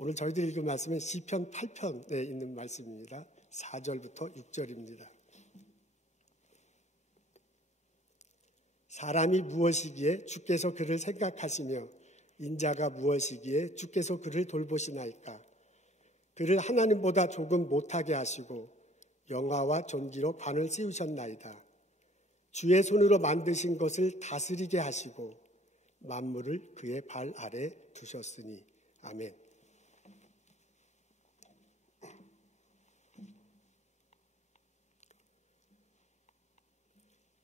오늘 저희들이 읽은 말씀은 시편 8편에 있는 말씀입니다. 4절부터 6절입니다. 사람이 무엇이기에 주께서 그를 생각하시며 인자가 무엇이기에 주께서 그를 돌보시나이까. 그를 하나님보다 조금 못하게 하시고 영화와 존귀로 반을 씌우셨나이다. 주의 손으로 만드신 것을 다스리게 하시고 만물을 그의 발 아래 두셨으니. 아멘.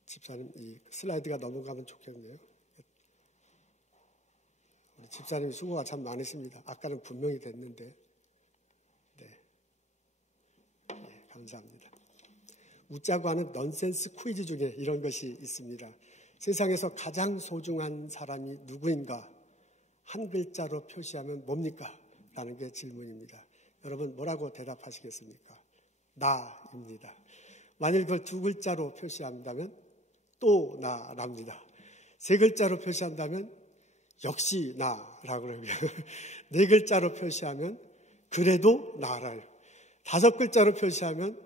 집사님, 이 슬라이드가 넘어가면 좋겠네요. 우리 집사님 수고가 참 많으십니다. 아까는 분명히 됐는데. 네, 감사합니다. 웃자고 하는 넌센스 퀴즈 중에 이런 것이 있습니다. 세상에서 가장 소중한 사람이 누구인가? 한 글자로 표시하면 뭡니까? 라는 게 질문입니다. 여러분 뭐라고 대답하시겠습니까? 나입니다. 만일 그걸 두 글자로 표시한다면 또 나랍니다. 세 글자로 표시한다면 역시 나라고 그러고요. 네 글자로 표시하면 그래도 나라요. 다섯 글자로 표시하면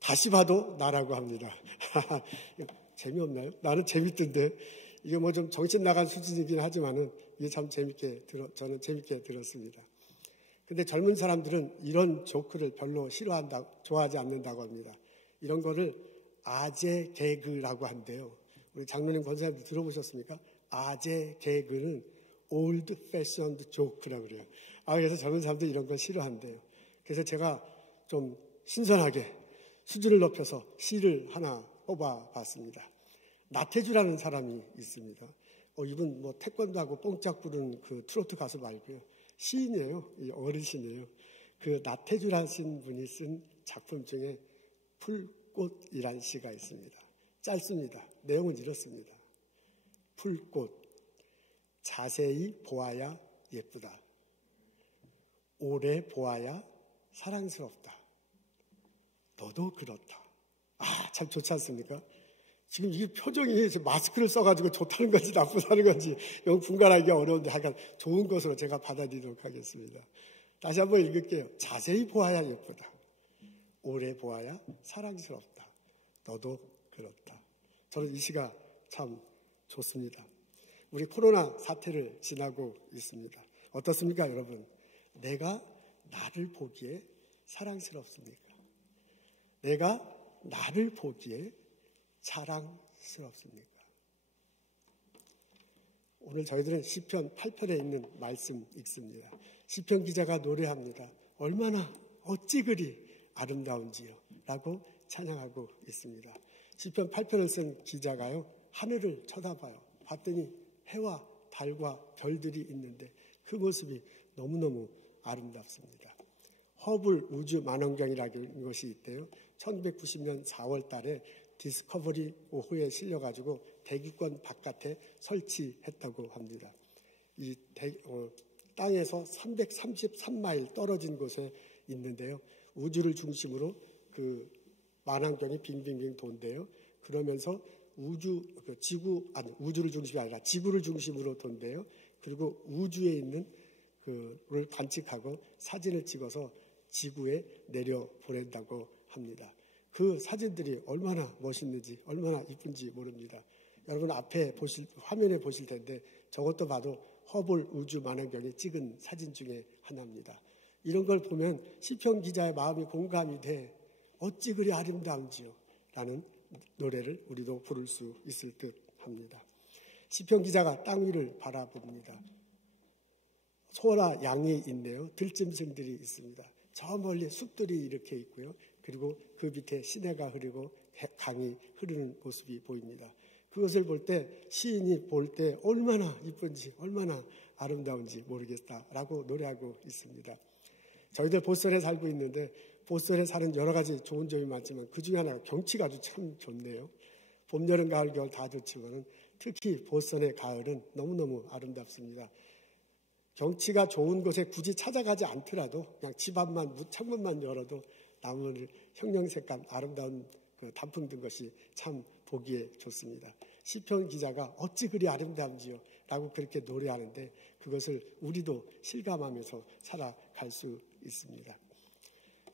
다시 봐도 나라고 합니다. 재미없나요? 나는 재밌던데. 이게 뭐 좀 정신 나간 수준이긴 하지만은 이게 참 저는 재밌게 들었습니다. 근데 젊은 사람들은 이런 조크를 별로 좋아하지 않는다고 합니다. 이런 거를 아재 개그라고 한대요. 우리 장로님 권사님도 들어보셨습니까? 아재 개그는 old fashioned joke라고 그래요. 그래서 젊은 사람들이 이런 걸 싫어한대요. 그래서 제가 좀 신선하게 수준을 높여서 시를 하나 뽑아봤습니다. 나태주라는 사람이 있습니다. 이분 뭐 태권도하고 뽕짝 부르는 그 트로트 가수 말고요. 시인이에요. 어르신이에요. 그 나태주라신 분이 쓴 작품 중에 풀꽃이라는 시가 있습니다. 짧습니다. 내용은 이렇습니다. 풀꽃, 자세히 보아야 예쁘다. 오래 보아야 사랑스럽다. 너도 그렇다. 참 좋지 않습니까? 지금 이 표정이 마스크를 써가지고 좋다는 건지 나쁘다는 건지 영 분간하기가 어려운데 하여간 좋은 것으로 제가 받아들이도록 하겠습니다. 다시 한번 읽을게요. 자세히 보아야 예쁘다. 오래 보아야 사랑스럽다. 너도 그렇다. 저는 이 시가 참 좋습니다. 우리 코로나 사태를 지나고 있습니다. 어떻습니까, 여러분? 내가 나를 보기에 사랑스럽습니까? 내가 나를 보기에 자랑스럽습니까? 오늘 저희들은 시편 8편에 있는 말씀 읽습니다. 시편 기자가 노래합니다. 얼마나 어찌 그리 아름다운지요 라고 찬양하고 있습니다. 시편 8편을 쓴 기자가요, 하늘을 쳐다봐요. 봤더니 해와 달과 별들이 있는데 그 모습이 너무너무 아름답습니다. 허블 우주 만원경이라는 것이 있대요. 1990년 4월 달에 디스커버리 5호에 실려가지고 대기권 바깥에 설치했다고 합니다. 이 땅에서 333마일 떨어진 곳에 있는데요. 우주를 중심으로 그 만환경이 빙빙빙 돈대요. 그러면서 우주를 중심이 아니라 지구를 중심으로 돈대요. 그리고 우주에 있는 그를 관측하고 사진을 찍어서 지구에 내려 보낸다고 합니다. 그 사진들이 얼마나 멋있는지, 얼마나 이쁜지 모릅니다. 여러분 앞에 화면에 보실 텐데 저것도 봐도 허블 우주 만원경이 찍은 사진 중에 하나입니다. 이런 걸 보면 시편 기자의 마음이 공감이 돼 어찌 그리 아름다운지요 라는 노래를 우리도 부를 수 있을 듯 합니다. 시편 기자가 땅 위를 바라봅니다. 소나 양이 있네요. 들짐승들이 있습니다. 저 멀리 숲들이 이렇게 있고요. 그리고 그 밑에 시내가 흐르고 강이 흐르는 모습이 보입니다. 그것을 볼 때 시인이 볼 때 얼마나 이쁜지 얼마나 아름다운지 모르겠다라고 노래하고 있습니다. 저희들 보스턴에 살고 있는데 보스턴에 사는 여러 가지 좋은 점이 많지만 그 중에 하나가 경치가 아주 참 좋네요. 봄, 여름, 가을, 겨울 다 좋지만 특히 보스턴의 가을은 너무너무 아름답습니다. 경치가 좋은 곳에 굳이 찾아가지 않더라도 그냥 집 앞만 창문만 열어도 나무를 형형색깔 아름다운 그 단풍 든 것이 참 보기에 좋습니다. 시편 기자가 어찌 그리 아름다운지요 라고 그렇게 노래하는데 그것을 우리도 실감하면서 살아갈 수 있습니다.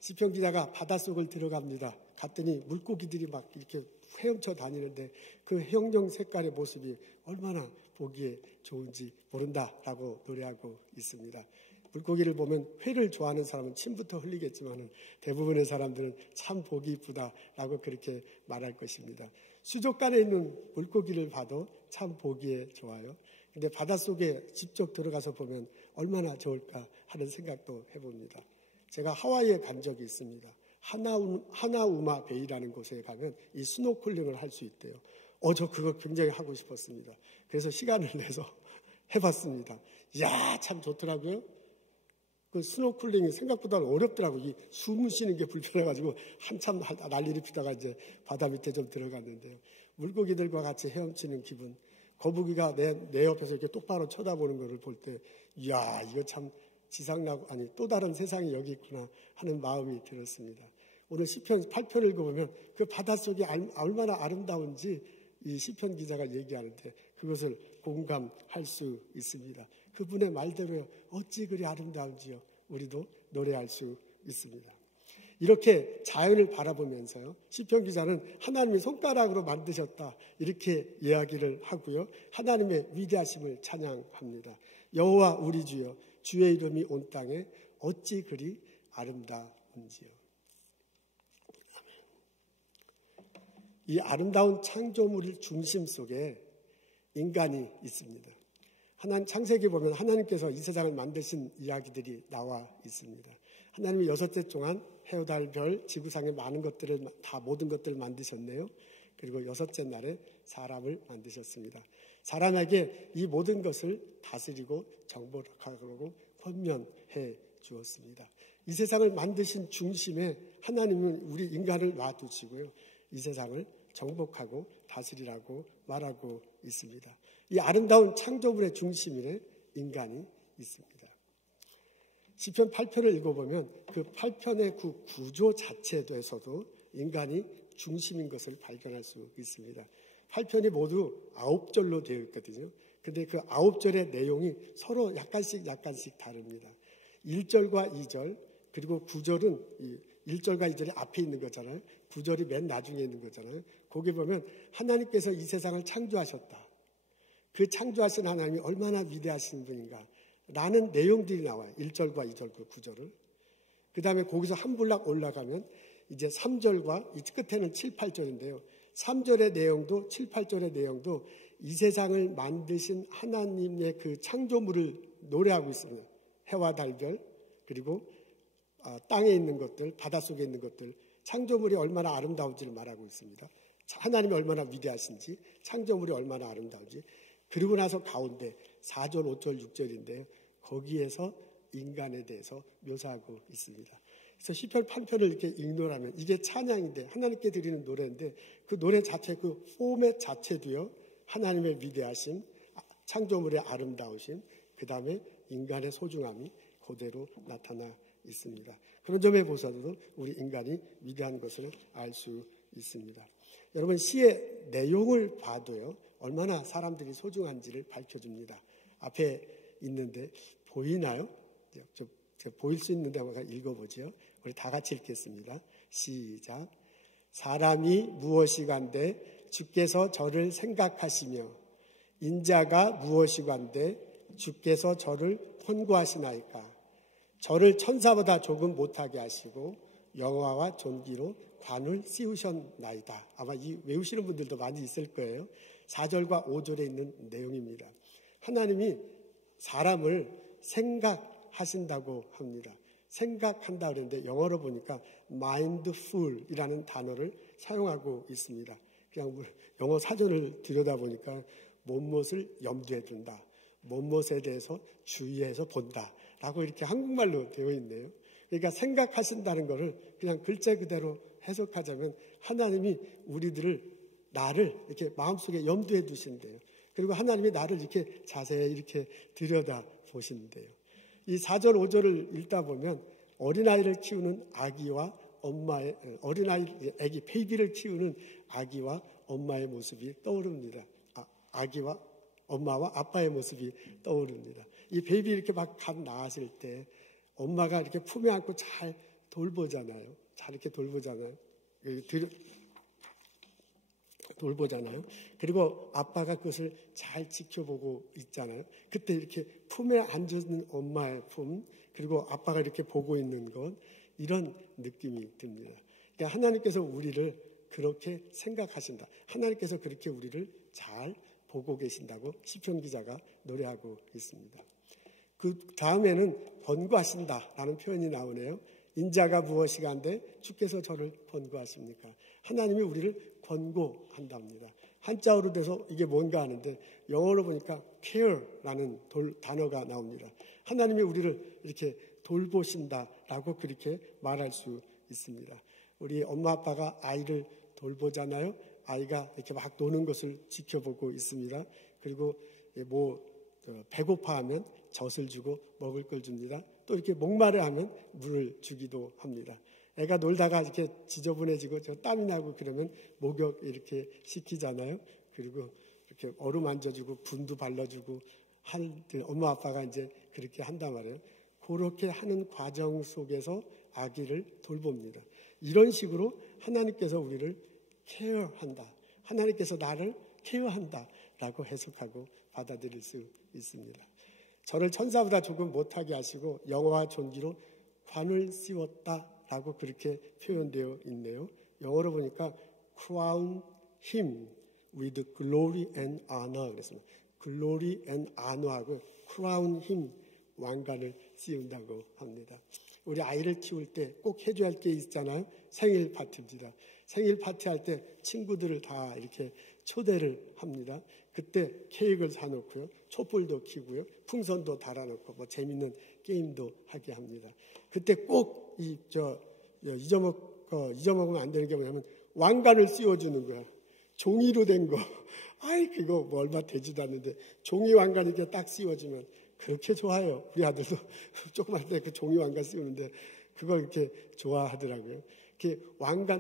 시편 기자가 바닷속을 들어갑니다. 갔더니 물고기들이 막 이렇게 헤엄쳐 다니는데 그 형형 색깔의 모습이 얼마나 보기에 좋은지 모른다라고 노래하고 있습니다. 물고기를 보면 회를 좋아하는 사람은 침부터 흘리겠지만 대부분의 사람들은 참 보기 이쁘다라고 그렇게 말할 것입니다. 수족관에 있는 물고기를 봐도 참 보기에 좋아요. 근데 바닷속에 직접 들어가서 보면 얼마나 좋을까 하는 생각도 해봅니다. 제가 하와이에 간 적이 있습니다. 하나우마 베이라는 곳에 가면 이 스노클링을 할 수 있대요. 저 그거 굉장히 하고 싶었습니다. 그래서 시간을 내서 해봤습니다. 이야, 참 좋더라고요. 그 스노클링이 생각보다 어렵더라고요. 이 숨 쉬는 게 불편해가지고 한참 난리를 피다가 이제 바다 밑에 좀 들어갔는데요. 물고기들과 같이 헤엄치는 기분, 거북이가 내 옆에서 이렇게 똑바로 쳐다보는 것을 볼 때, 이야, 이거 참 지상나고, 아니, 또 다른 세상이 여기 있구나 하는 마음이 들었습니다. 오늘 시편 8편을 읽어보면 그 바닷속이 얼마나 아름다운지 이 시편 기자가 얘기하는데 그것을 공감할 수 있습니다. 그분의 말대로 어찌 그리 아름다운지요. 우리도 노래할 수 있습니다. 이렇게 자연을 바라보면서요. 시편 기자는 하나님이 손가락으로 만드셨다 이렇게 이야기를 하고요. 하나님의 위대하심을 찬양합니다. 여호와 우리 주여 주의 이름이 온 땅에 어찌 그리 아름다운지요. 이 아름다운 창조물 중심 속에 인간이 있습니다. 창세기 보면 하나님께서 이 세상을 만드신 이야기들이 나와 있습니다. 하나님이 6째 동안 해와 달, 별, 지구상의 많은 것들을 다 모든 것들을 만드셨네요. 그리고 6째 날에 사람을 만드셨습니다. 사람에게 이 모든 것을 다스리고 정복하고 권면해 주었습니다. 이 세상을 만드신 중심에 하나님은 우리 인간을 놔두시고요. 이 세상을 정복하고 다스리라고 말하고 있습니다. 이 아름다운 창조물의 중심에 인간이 있습니다. 시편 8편을 읽어보면 그 8편의 그 구조 자체에서도 인간이 중심인 것을 발견할 수 있습니다. 8편이 모두 9절로 되어 있거든요. 근데 그 9절의 내용이 서로 약간씩 다릅니다. 1절과 2절 그리고 9절은 1절과 2절이 앞에 있는 거잖아요. 9절이 맨 나중에 있는 거잖아요. 거기 보면 하나님께서 이 세상을 창조하셨다. 그 창조하신 하나님이 얼마나 위대하신 분인가 라는 내용들이 나와요. 1절과 2절 그 9절을. 그 다음에 거기서 한 블락 올라가면 이제 3절과 이 끝에는 7, 8절인데요. 3절의 내용도 7, 8절의 내용도 이 세상을 만드신 하나님의 그 창조물을 노래하고 있습니다. 해와 달별 그리고 땅에 있는 것들, 바닷속에 있는 것들, 창조물이 얼마나 아름다운지를 말하고 있습니다. 하나님이 얼마나 위대하신지, 창조물이 얼마나 아름다운지. 그리고 나서 가운데 4절, 5절, 6절인데요. 거기에서 인간에 대해서 묘사하고 있습니다. 그래서 시편 8편을 이렇게 읽노라면 이게 찬양인데 하나님께 드리는 노래인데 그 노래 자체, 그 포맷 자체도요. 하나님의 위대하심, 창조물의 아름다우심, 그 다음에 인간의 소중함이 그대로 나타나 있습니다. 그런 점에 보셔도 우리 인간이 위대한 것을 알 수 있습니다. 여러분 시의 내용을 봐도요. 얼마나 사람들이 소중한지를 밝혀줍니다. 앞에 있는데 보이나요? 보일 수 있는데 한번 읽어보죠. 우리 다 같이 읽겠습니다. 시작. 사람이 무엇이간데 주께서 저를 생각하시며 인자가 무엇이간데 주께서 저를 권고하시나이까. 저를 천사보다 조금 못하게 하시고 영화와 존귀로 관을 씌우셨나이다. 아마 이 외우시는 분들도 많이 있을 거예요. 4절과 5절에 있는 내용입니다. 하나님이 사람을 생각하신다고 합니다. 생각한다 그랬는데 영어로 보니까 mindful이라는 단어를 사용하고 있습니다. 그냥 영어 사전을 들여다보니까 무엇을 염두에 둔다. 무엇에 대해서 주의해서 본다. 라고 이렇게 한국말로 되어 있네요. 그러니까 생각하신다는 것을 그냥 글자 그대로 해석하자면 하나님이 나를 이렇게 마음속에 염두에 두신대요. 그리고 하나님이 나를 이렇게 자세히 이렇게 들여다 보신대요. 이 4절, 5절을 읽다 보면 어린아이를 키우는 아기와 아기 베이비를 키우는 아기와 엄마의 모습이 떠오릅니다. 아기와 엄마와 아빠의 모습이 떠오릅니다. 이 베이비 이렇게 막 갓 나왔을 때 엄마가 이렇게 품에 안고 잘 돌보잖아요. 잘 이렇게 돌보잖아요. 그리고 아빠가 그것을 잘 지켜보고 있잖아요. 그때 이렇게 품에 앉은 엄마의 품, 그리고 아빠가 이렇게 보고 있는 것, 이런 느낌이 듭니다. 그러니까 하나님께서 우리를 그렇게 생각하신다. 하나님께서 그렇게 우리를 잘 보고 계신다고 시편 기자가 노래하고 있습니다. 그 다음에는 번구하신다라는 표현이 나오네요. 인자가 무엇이가 한데 주께서 저를 번구하십니까? 하나님이 우리를 권고한답니다. 한자어로 돼서 이게 뭔가 하는데 영어로 보니까 care라는 단어가 나옵니다. 하나님이 우리를 이렇게 돌보신다라고 그렇게 말할 수 있습니다. 우리 엄마 아빠가 아이를 돌보잖아요. 아이가 이렇게 막 노는 것을 지켜보고 있습니다. 그리고 배고파하면 젖을 주고 먹을 걸 줍니다. 또 이렇게 목마르하면 물을 주기도 합니다. 애가 놀다가 이렇게 지저분해지고 땀이 나고 그러면 목욕 이렇게 시키잖아요. 그리고 이렇게 어루만져주고 분도 발라주고 엄마 아빠가 이제 그렇게 한단 말이에요. 그렇게 하는 과정 속에서 아기를 돌봅니다. 이런 식으로 하나님께서 우리를 케어한다. 하나님께서 나를 케어한다라고 해석하고 받아들일 수 있습니다. 저를 천사보다 조금 못하게 하시고 영화와 존귀로 관을 씌웠다라고 그렇게 표현되어 있네요. 영어로 보니까 crown him with glory and honor 그랬습니다. glory and honor하고 crown him 왕관을 씌운다고 합니다. 우리 아이를 키울 때 꼭 해줘야 할 게 있잖아요. 생일 파티입니다. 생일 파티할 때 친구들을 다 이렇게 초대를 합니다. 그때 케이크를 사놓고요. 촛불도 켜고요. 풍선도 달아놓고 재밌는 게임도 하게 합니다. 그때 꼭 잊어먹으면 안 되는 게 뭐냐면 왕관을 씌워주는 거야. 종이로 된 거. 그거 얼마 되지도 않는데 종이 왕관 이렇게 딱 씌워주면 그렇게 좋아요. 우리 아들도 조그만 때 그 종이 왕관 씌우는데 그걸 이렇게 좋아하더라고요. 이렇게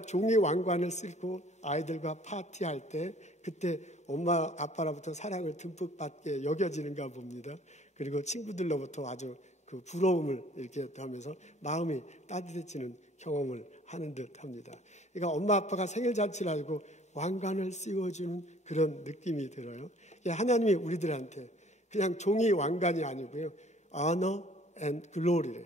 종이 왕관을 쓰고 아이들과 파티할 때 그때 엄마 아빠로부터 사랑을 듬뿍 받게 여겨지는가 봅니다. 그리고 친구들로부터 아주 그 부러움을 이렇게 하면서 마음이 따뜻해지는 경험을 하는 듯 합니다. 그러니까 엄마 아빠가 생일 잔치를 알고 왕관을 씌워주는 그런 느낌이 들어요. 하나님이 우리들한테 그냥 종이 왕관이 아니고요. honor and glory를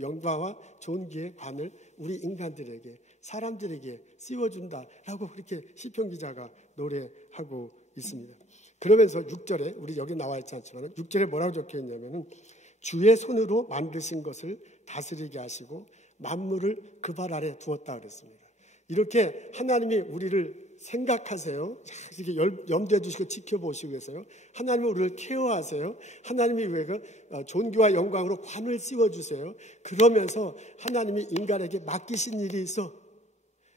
영광과 존귀의 관을 우리 인간들에게 사람들에게 씌워준다라고 그렇게 시편 기자가 노래하고 있습니다. 그러면서 6절에 우리 여기 나와 있지 않지만 6절에 뭐라고 적혀 있냐면은 주의 손으로 만드신 것을 다스리게 하시고 만물을 그 발 아래 두었다 그랬습니다. 이렇게 하나님이 우리를 생각하세요. 이렇게 염두에 두시고 지켜보시고 계세요. 하나님이 우리를 케어하세요. 하나님이 존귀와 영광으로 관을 씌워주세요. 그러면서 하나님이 인간에게 맡기신 일이 있어.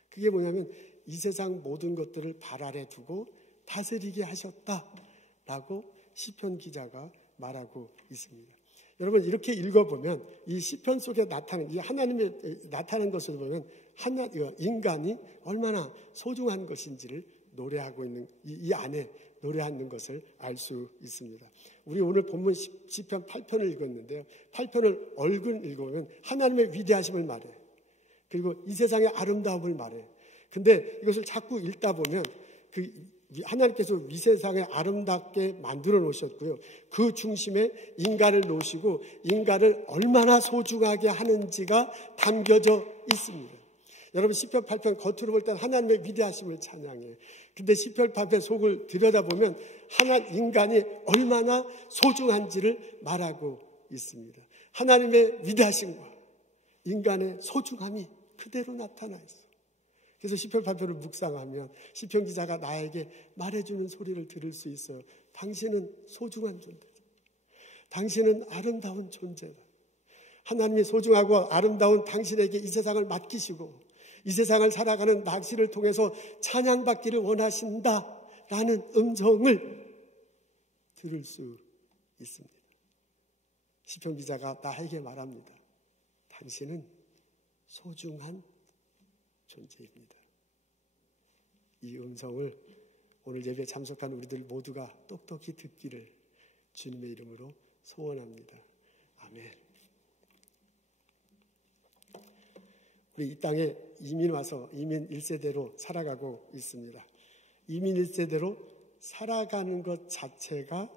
그게 뭐냐면 이 세상 모든 것들을 발 아래 두고 다스리게 하셨다라고 시편 기자가 말하고 있습니다. 여러분 이렇게 읽어보면 이 시편 속에 나타나는 이 하나님의 나타나는 것을 보면 인간이 얼마나 소중한 것인지를 노래하고 있는 이 안에 노래하는 것을 알 수 있습니다. 우리 오늘 본문 시편 8편을 읽었는데요. 8편을 얼굴 읽어보면 하나님의 위대하심을 말해요. 그리고 이 세상의 아름다움을 말해요. 근데 이것을 자꾸 읽다 보면 하나님께서 이 세상을 아름답게 만들어 놓으셨고요. 그 중심에 인간을 놓으시고 인간을 얼마나 소중하게 하는지가 담겨져 있습니다. 여러분 시편 8편 겉으로 볼 때는 하나님의 위대하심을 찬양해요. 근데 시편 8편 속을 들여다보면 인간이 얼마나 소중한지를 말하고 있습니다. 하나님의 위대하심과 인간의 소중함이 그대로 나타나 있어요. 그래서 시편 8편을 묵상하면 시편 기자가 나에게 말해주는 소리를 들을 수 있어요. 당신은 소중한 존재다. 당신은 아름다운 존재다. 하나님이 소중하고 아름다운 당신에게 이 세상을 맡기시고 이 세상을 살아가는 당신을 통해서 찬양받기를 원하신다라는 음성을 들을 수 있습니다. 시편 기자가 나에게 말합니다. 당신은 소중한 존재입니다. 이 음성을 오늘 예배에 참석한 우리들 모두가 똑똑히 듣기를 주님의 이름으로 소원합니다. 아멘. 우리 이 땅에 이민 와서 이민 1세대로 살아가고 있습니다. 이민 1세대로 살아가는 것 자체가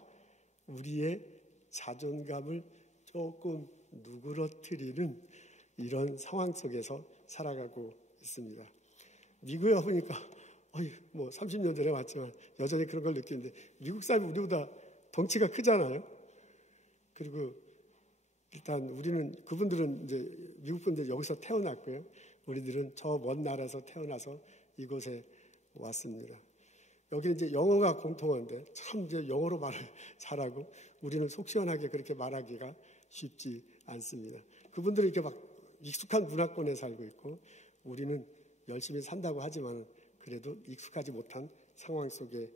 우리의 자존감을 조금 누그러뜨리는 이런 상황 속에서 살아가고 있습니다. 미국에 와보니까 30년 전에 왔지만 여전히 그런 걸 느끼는데 미국 사람이 우리보다 덩치가 크잖아요. 그리고 일단 우리는 그분들은 이제 미국 분들 여기서 태어났고요. 우리들은 저 먼 나라에서 태어나서 이곳에 왔습니다. 여기는 이제 영어가 공통어인데 참 이제 영어로 말을 잘하고 우리는 속 시원하게 그렇게 말하기가 쉽지 않습니다. 그분들은 이렇게 막 익숙한 문화권에 살고 있고 우리는 열심히 산다고 하지만 그래도 익숙하지 못한 상황 속에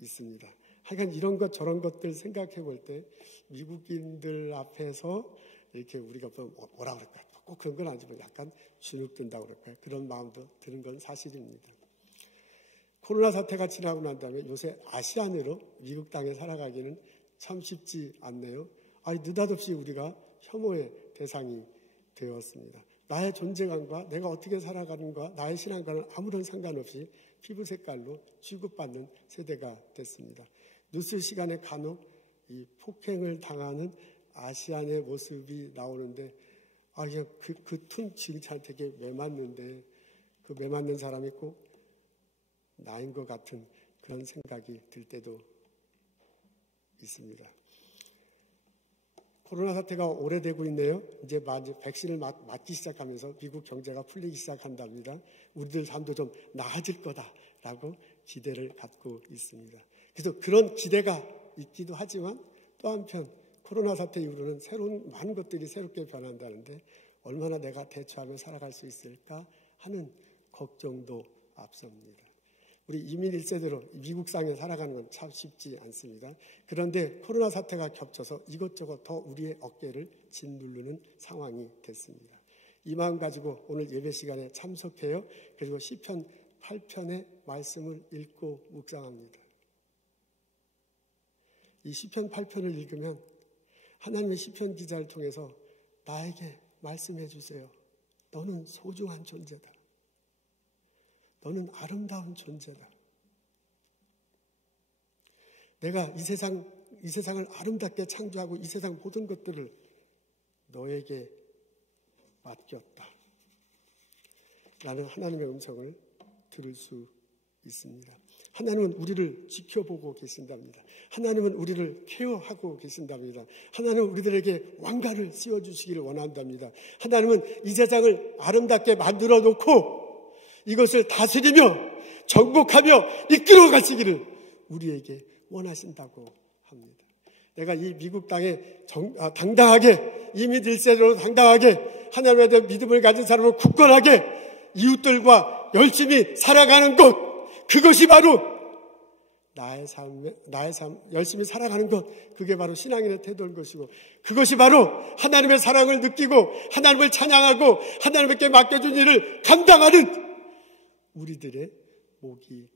있습니다. 하여간 이런 것 저런 것들 생각해 볼 때 미국인들 앞에서 이렇게 우리가 뭐라 그럴까요? 꼭 그런 건 아니지만 약간 주눅든다고 그럴까요? 그런 마음도 드는 건 사실입니다. 코로나 사태가 지나고 난 다음에 요새 아시안으로 미국 땅에 살아가기는 참 쉽지 않네요. 느닷없이 우리가 혐오의 대상이 되었습니다. 나의 존재감과 내가 어떻게 살아가는가 나의 신앙과는 아무런 상관없이 피부 색깔로 취급받는 세대가 됐습니다. 뉴스 시간에 간혹 이 폭행을 당하는 아시안의 모습이 나오는데 그 툰 칭찬 되게 매맞는데 그 매맞는 사람이 꼭 나인 것 같은 그런 생각이 들 때도 있습니다. 코로나 사태가 오래되고 있네요. 이제 백신을 맞기 시작하면서 미국 경제가 풀리기 시작한답니다. 우리들 삶도 좀 나아질 거다라고 기대를 갖고 있습니다. 그래서 그런 기대가 있기도 하지만 또 한편 코로나 사태 이후로는 새로운 많은 것들이 새롭게 변한다는데 얼마나 내가 대처하며 살아갈 수 있을까 하는 걱정도 앞섭니다. 우리 이민 1세대로 미국 땅에 살아가는 건 참 쉽지 않습니다. 그런데 코로나 사태가 겹쳐서 이것저것 더 우리의 어깨를 짓누르는 상황이 됐습니다. 이 마음 가지고 오늘 예배 시간에 참석해요. 그리고 시편 8편의 말씀을 읽고 묵상합니다. 이 시편 8편을 읽으면 하나님의 시편 기자를 통해서 나에게 말씀해 주세요. 너는 소중한 존재다. 너는 아름다운 존재다. 내가 이 세상을 아름답게 창조하고 이 세상 모든 것들을 너에게 맡겼다. 라는 하나님의 음성을 들을 수 있습니다. 하나님은 우리를 지켜보고 계신답니다. 하나님은 우리를 케어하고 계신답니다. 하나님은 우리들에게 왕관을 씌워주시기를 원한답니다. 하나님은 이 세상을 아름답게 만들어 놓고 이것을 다스리며 정복하며 이끌어 가시기를 우리에게 원하신다고 합니다. 내가 이 미국 땅에 당당하게 이민 1세대로 당당하게 하나님에 대한 믿음을 가진 사람으로 굳건하게 이웃들과 열심히 살아가는 것, 그것이 바로 나의 삶 열심히 살아가는 것, 그게 바로 신앙인의 태도인 것이고 그것이 바로 하나님의 사랑을 느끼고 하나님을 찬양하고 하나님께 맡겨준 일을 감당하는 우리들의 목이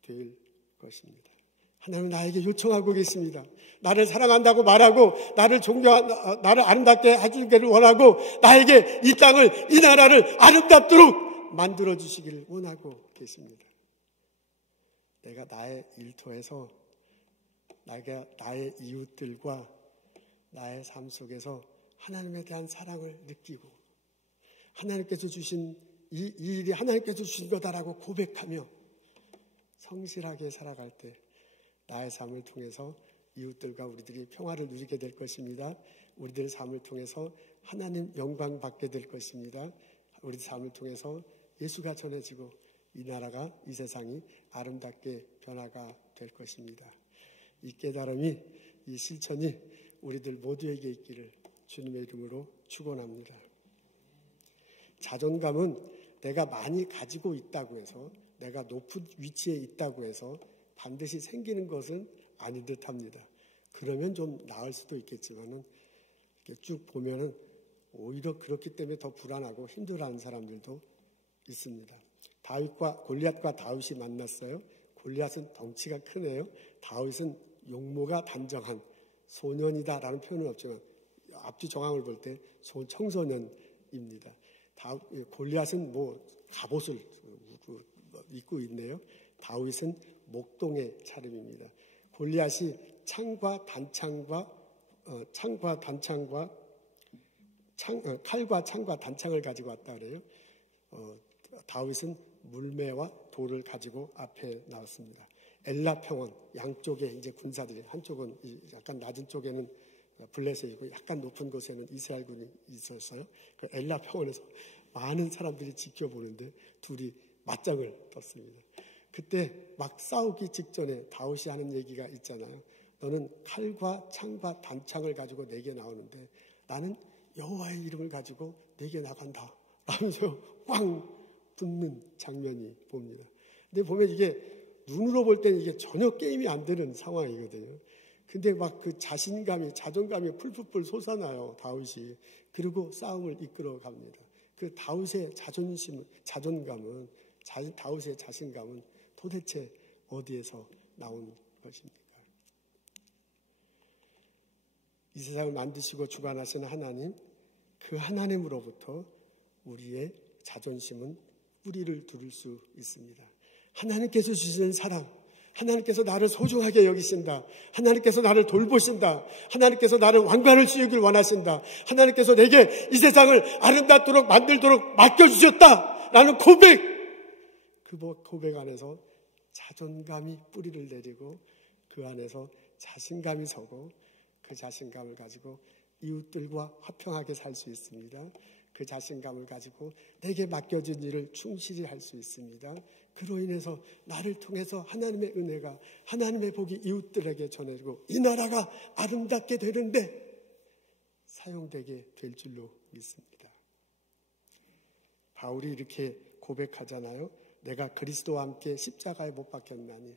될 것입니다. 하나님은 나에게 요청하고 계십니다. 나를 사랑한다고 말하고 나를 아름답게 해주기를 원하고 나에게 이 땅을, 이 나라를 아름답도록 만들어주시기를 원하고 계십니다. 내가 나의 일터에서 나의 이웃들과 나의 삶 속에서 하나님에 대한 사랑을 느끼고 하나님께서 주신 이 일이 하나님께서 주신 거다라고 고백하며 성실하게 살아갈 때 나의 삶을 통해서 이웃들과 우리들이 평화를 누리게 될 것입니다. 우리들의 삶을 통해서 하나님 영광 받게 될 것입니다. 우리 삶을 통해서 예수가 전해지고 이 나라가, 이 세상이 아름답게 변화가 될 것입니다. 이 깨달음이, 이 실천이 우리들 모두에게 있기를 주님의 이름으로 축원합니다. 자존감은 내가 많이 가지고 있다고 해서, 내가 높은 위치에 있다고 해서 반드시 생기는 것은 아닌 듯 합니다. 그러면 좀 나을 수도 있겠지만은 이렇게 쭉 보면은 오히려 그렇기 때문에 더 불안하고 힘들어하는 사람들도 있습니다. 골리앗과 다윗이 만났어요. 골리앗은 덩치가 크네요. 다윗은 용모가 단정한 소년이다라는 표현은 없지만 앞뒤 정황을 볼 때 청소년입니다. 골리앗은 갑옷을 입고 있네요. 다윗은 목동의 차림입니다. 골리앗이 칼과 창과 단창을 가지고 왔다 그래요. 다윗은 물매와 돌을 가지고 앞에 나왔습니다. 엘라 평원 양쪽에 이제 군사들이 한쪽은 약간 낮은 쪽에는 블레셋이고 약간 높은 곳에는 이스라엘군이 있었어요. 그 엘라 평원에서 많은 사람들이 지켜보는데 둘이 맞짱을 떴습니다. 그때 막 싸우기 직전에 다윗이 하는 얘기가 있잖아요. 너는 칼과 창과 단창을 가지고 내게 나오는데 나는 여호와의 이름을 가지고 내게 나간다 라면서 꽝 붙는 장면이 봅니다. 근데 보면 이게 눈으로 볼 때는 이게 전혀 게임이 안 되는 상황이거든요. 근데 막 그 자존감이 풀풀 솟아나요, 다윗이. 그리고 싸움을 이끌어 갑니다. 그 다윗의 자존감은, 다윗의 자신감은 도대체 어디에서 나온 것입니까? 이 세상을 만드시고 주관하시는 하나님, 그 하나님으로부터 우리의 자존심은 뿌리를 두를 수 있습니다. 하나님께서 주시는 사랑, 하나님께서 나를 소중하게 여기신다. 하나님께서 나를 돌보신다. 하나님께서 나를 왕관을 씌우길 원하신다. 하나님께서 내게 이 세상을 아름답도록 만들도록 맡겨주셨다 라는 고백, 그 고백 안에서 자존감이 뿌리를 내리고 그 안에서 자신감이 서고 그 자신감을 가지고 이웃들과 화평하게 살 수 있습니다. 그 자신감을 가지고 내게 맡겨진 일을 충실히 할 수 있습니다. 그로 인해서 나를 통해서 하나님의 은혜가, 하나님의 복이 이웃들에게 전해지고 이 나라가 아름답게 되는데 사용되게 될 줄로 믿습니다. 바울이 이렇게 고백하잖아요. 내가 그리스도와 함께 십자가에 못 박혔나니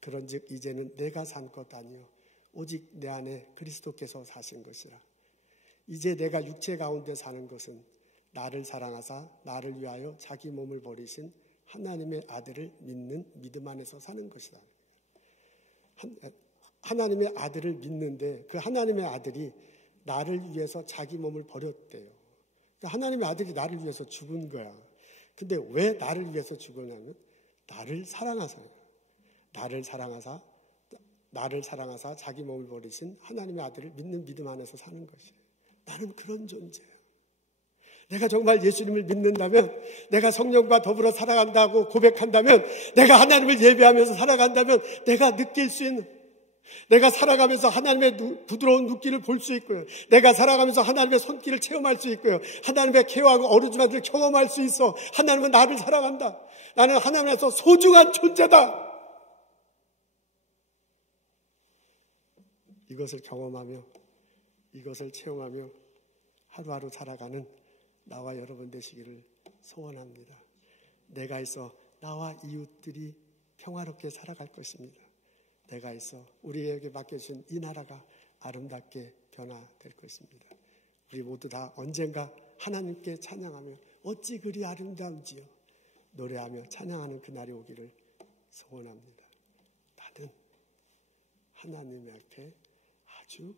그런즉 이제는 내가 산 것 아니요 오직 내 안에 그리스도께서 사신 것이라. 이제 내가 육체 가운데 사는 것은 나를 사랑하사 나를 위하여 자기 몸을 버리신 하나님의 아들을 믿는 믿음 안에서 사는 것이다. 하나님의 아들을 믿는데 그 하나님의 아들이 나를 위해서 자기 몸을 버렸대요. 그러니까 하나님의 아들이 나를 위해서 죽은 거야. 근데 왜 나를 위해서 죽었냐면 나를 사랑하사요. 나를 사랑하사 자기 몸을 버리신 하나님의 아들을 믿는 믿음 안에서 사는 것이에요. 나는 그런 존재예요. 내가 정말 예수님을 믿는다면, 내가 성령과 더불어 살아간다고 고백한다면, 내가 하나님을 예배하면서 살아간다면 내가 느낄 수 있는, 내가 살아가면서 하나님의 부드러운 눈길을 볼 수 있고요. 내가 살아가면서 하나님의 손길을 체험할 수 있고요. 하나님의 케어하고 어루지마들을 경험할 수 있어. 하나님은 나를 사랑한다. 나는 하나님에서 소중한 존재다. 이것을 경험하며 이것을 체험하며 하루하루 살아가는 나와 여러분 되시기를 소원합니다. 내가 있어 나와 이웃들이 평화롭게 살아갈 것입니다. 내가 있어 우리에게 맡겨주신 이 나라가 아름답게 변화될 것입니다. 우리 모두 다 언젠가 하나님께 찬양하며 어찌 그리 아름다운지요 노래하며 찬양하는 그날이 오기를 소원합니다. 나는 하나님 앞에 아주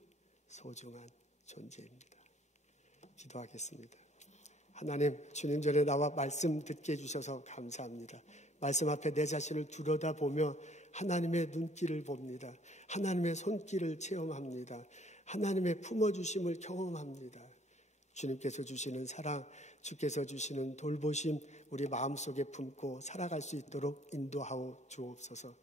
소중한 존재입니다. 기도하겠습니다. 하나님, 주님 전에 나와 말씀 듣게 해주셔서 감사합니다. 말씀 앞에 내 자신을 들여다보며 하나님의 눈길을 봅니다. 하나님의 손길을 체험합니다. 하나님의 품어주심을 경험합니다. 주님께서 주시는 사랑, 주께서 주시는 돌보심 우리 마음속에 품고 살아갈 수 있도록 인도하여 주옵소서.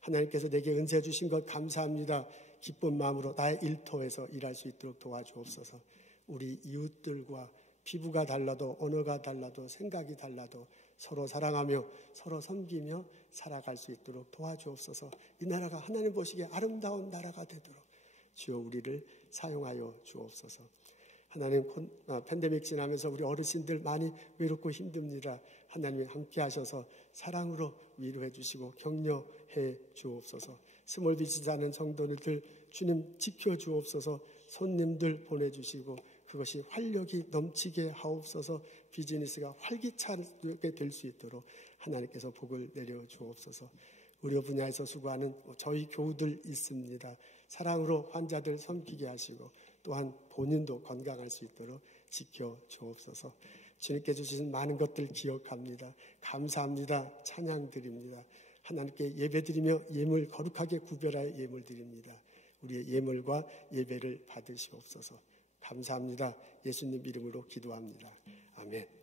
하나님께서 내게 은혜 주신 것 감사합니다. 기쁜 마음으로 나의 일터에서 일할 수 있도록 도와주옵소서. 우리 이웃들과 피부가 달라도 언어가 달라도 생각이 달라도 서로 사랑하며 서로 섬기며 살아갈 수 있도록 도와주옵소서. 이 나라가 하나님 보시기에 아름다운 나라가 되도록 주여 우리를 사용하여 주옵소서. 하나님, 팬데믹 지나면서 우리 어르신들 많이 외롭고 힘듭니다. 하나님이 함께 하셔서 사랑으로 위로해 주시고 격려해 주옵소서. 스몰비치 사는 성도들 주님 지켜 주옵소서. 손님들 보내주시고 그것이 활력이 넘치게 하옵소서. 비즈니스가 활기차게 될 수 있도록 하나님께서 복을 내려 주옵소서. 의료 분야에서 수고하는 저희 교우들 있습니다. 사랑으로 환자들 섬기게 하시고 또한 본인도 건강할 수 있도록 지켜주옵소서. 주님께 주신 많은 것들 기억합니다. 감사합니다. 찬양 드립니다. 하나님께 예배드리며 예물 거룩하게 구별하여 예물 드립니다. 우리의 예물과 예배를 받으시옵소서. 감사합니다. 예수님 이름으로 기도합니다. 아멘.